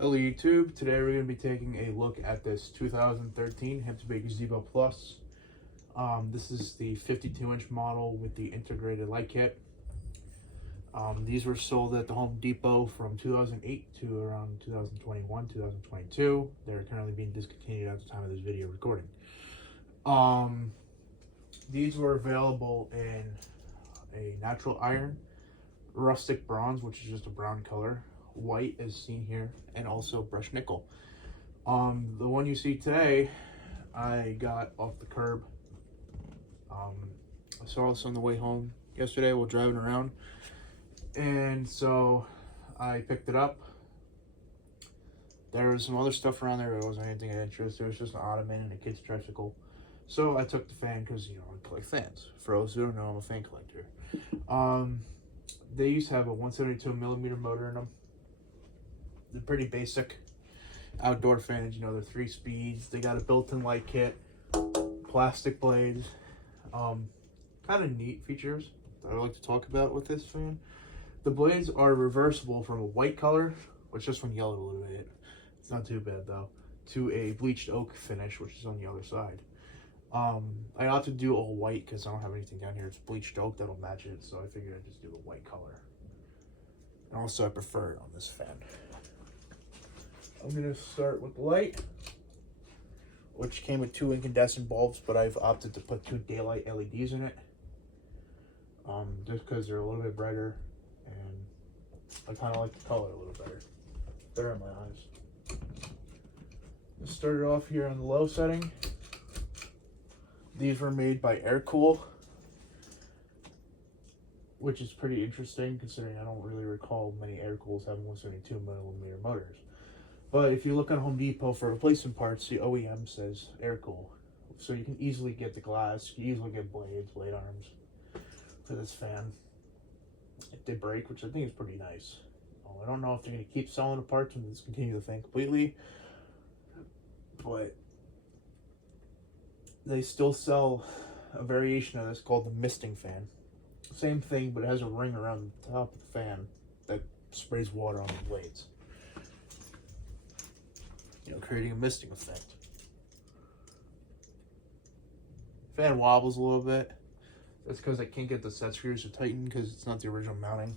Hello YouTube, today we're going to be taking a look at this 2013 Hampton Gazebo Plus. This is the 52-inch model with the integrated light kit. These were sold at the Home Depot from 2008 to around 2021, 2022. They're currently being discontinued at the time of this video recording. These were available in a natural iron, rustic bronze, which is just a brown color, white as seen here, and also brushed nickel. The one you see today I got off the curb. I saw this on the way home yesterday while driving around, and so I picked it up. There was some other stuff around there, but it wasn't anything of interest. There was just an ottoman and a kid's tricycle. So I took the fan because, you know, I collect fans. For those who don't know, I'm a fan collector. They used to have a 172 millimeter motor in them. They're pretty basic outdoor fans. You know, they're 3 speeds. They got a built-in light kit, plastic blades. Kind of neat features that I like to talk about with this fan. The blades are reversible from a white color, which just went yellow a little bit. It's not too bad though. To a bleached oak finish, which is on the other side. I ought to do all white because I don't have anything down here. It's bleached oak that'll match it, so I figured I'd just do a white color. And also I prefer it on this fan. I'm gonna start with the light, which came with 2 incandescent bulbs, but I've opted to put 2 daylight LEDs in it. Just because they're a little bit brighter, and I kind of like the color a little better in my eyes. Let's start it off here on the low setting. These were made by Aircool, which is pretty interesting considering I don't really recall many Aircools having 172 millimeter motors. But if you look on Home Depot for replacement parts, the OEM says Aircool. So you can easily get the glass, you can easily get blades, blade arms for this fan if they break, which I think is pretty nice. I don't know if they're going to keep selling the parts and discontinue the fan completely, but they still sell a variation of this called the misting fan. Same thing, but it has a ring around the top of the fan that sprays water on the blades, you know, creating a misting effect. Fan wobbles a little bit. That's because I can't get the set screws to tighten because it's not the original mounting.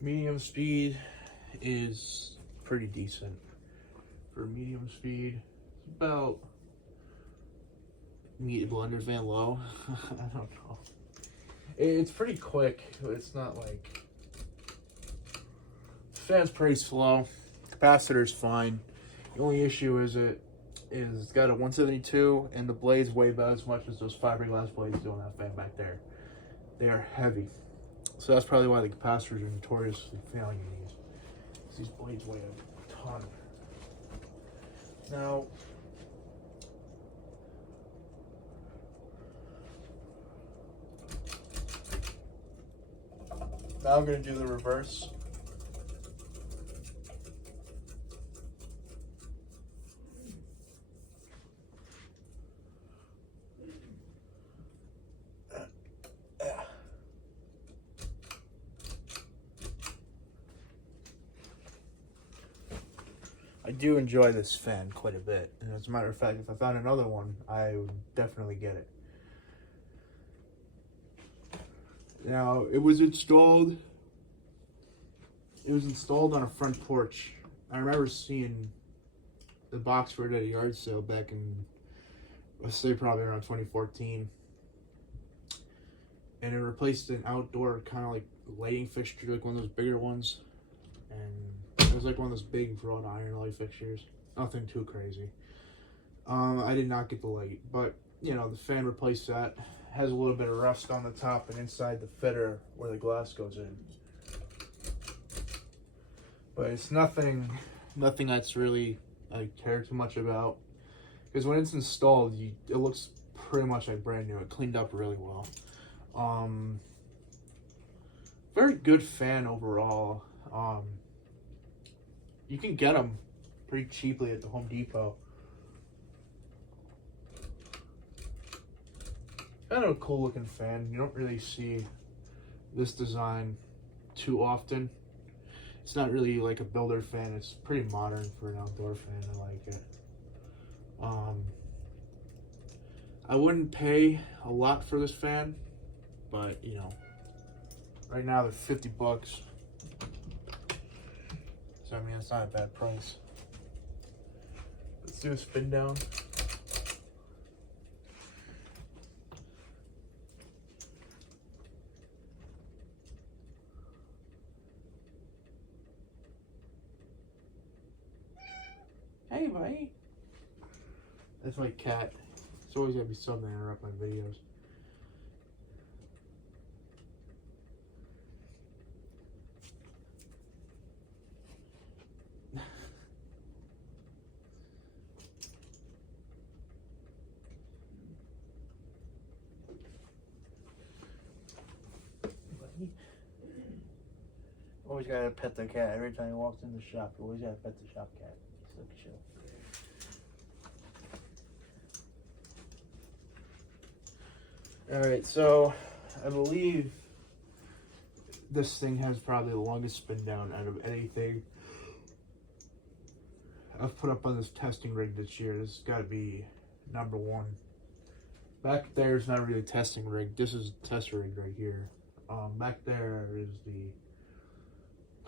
Medium speed is pretty decent. For medium speed, it's about meet blender fan low. I don't know. It's pretty quick, but it's not like... The fan's pretty slow. Capacitor's fine. The only issue is it's got a 172, and the blades weigh about as much as those fiberglass blades do on that fan back there. They are heavy. So that's probably why the capacitors are notoriously failing in these. These blades weigh a ton. Now, I'm going to do the reverse. I do enjoy this fan quite a bit, and as a matter of fact, if I found another one, I would definitely get it. Now, it was installed on a front porch. I remember seeing the box for it at a yard sale back in, let's say probably around 2014. And it replaced an outdoor kind of like lighting fixture, like one of those bigger ones. And it was like one of those big wrought iron light fixtures. Nothing too crazy. I did not get the light, but you know, the fan replaced that. Has a little bit of rust on the top and inside the fitter where the glass goes in. But it's nothing that's really I care too much about. Because when it's installed, it looks pretty much like brand new. It cleaned up really well. Very good fan overall. You can get them pretty cheaply at the Home Depot. Kind of a cool looking fan. You don't really see this design too often. It's not really like a builder fan. It's pretty modern for an outdoor fan. I like it. I wouldn't pay a lot for this fan, but you know, right now they're 50 bucks. So I mean, it's not a bad price. Let's do a spin down. Hey, buddy. That's my cat. It's always gotta be something to interrupt my videos. Always gotta pet the cat every time he walks in the shop. You always gotta pet the shop cat. It's like a show. Alright, so I believe this thing has probably the longest spin down out of anything I've put up on this testing rig this year. This has got to be number one. Back there is not really a testing rig. This is a test rig right here. Back there is the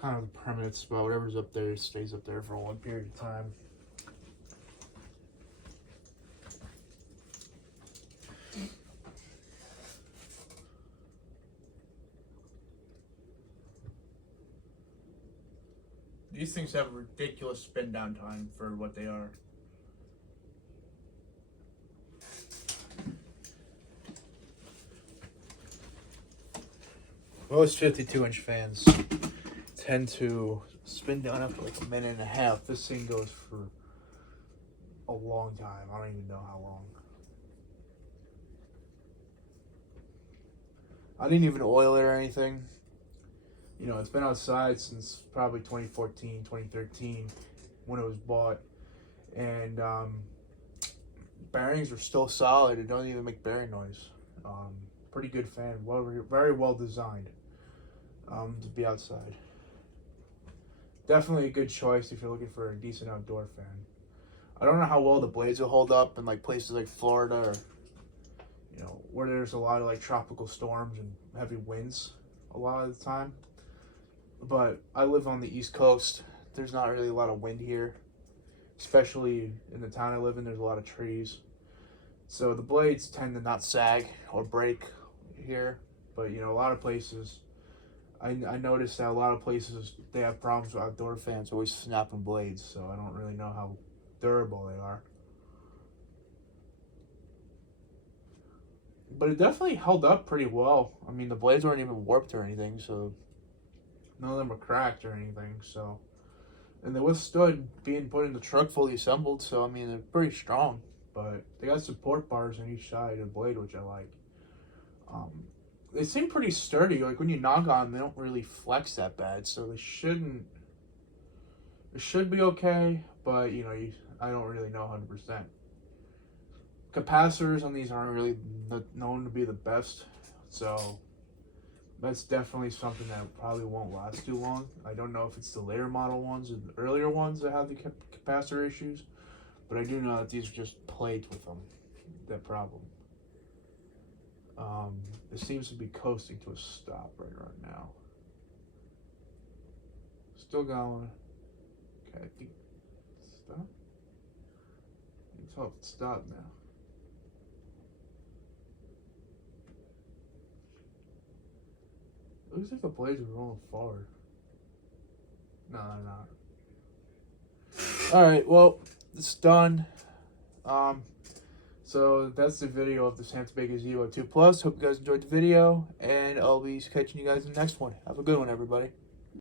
kind of the permanent spot. Whatever's up there stays up there for a long period of time. These things have a ridiculous spin down time for what they are. Most 52-inch fans tend to spin down after like a minute and a half. This thing goes for a long time. I don't even know how long. I didn't even oil it or anything. You know, it's been outside since probably 2014, 2013 when it was bought. And bearings are still solid. It doesn't even make bearing noise. Pretty good fan. Very well designed to be outside. Definitely a good choice if you're looking for a decent outdoor fan. I don't know how well the blades will hold up in like places like Florida or, you know, where there's a lot of like tropical storms and heavy winds a lot of the time. But I live on the East Coast. There's not really a lot of wind here, especially in the town I live in. There's a lot of trees, so the blades tend to not sag or break here. But you know, a lot of places, I noticed that a lot of places they have problems with outdoor fans always snapping blades. So I don't really know how durable they are. But it definitely held up pretty well. I mean, the blades weren't even warped or anything, so none of them were cracked or anything. So, and they withstood being put in the truck fully assembled. So I mean, they're pretty strong. But they got support bars on each side of the blade, which I like. They seem pretty sturdy. Like when you knock on them, they don't really flex that bad. So they shouldn't. It should be okay. But you know, I don't really know 100%. Capacitors on these aren't really known to be the best, so that's definitely something that probably won't last too long. I don't know if it's the later model ones or the earlier ones that have the capacitor issues, but I do know that these are just plagued with them, that problem. It seems to be coasting to a stop right now. Still going. Okay, I think stop. I can tell if it's stopped now. It looks like the blades are rolling forward. No, they're not. Alright, well, it's done. So that's the video of this Hampton Gazebo 2 Plus. Hope you guys enjoyed the video, and I'll be catching you guys in the next one. Have a good one, everybody.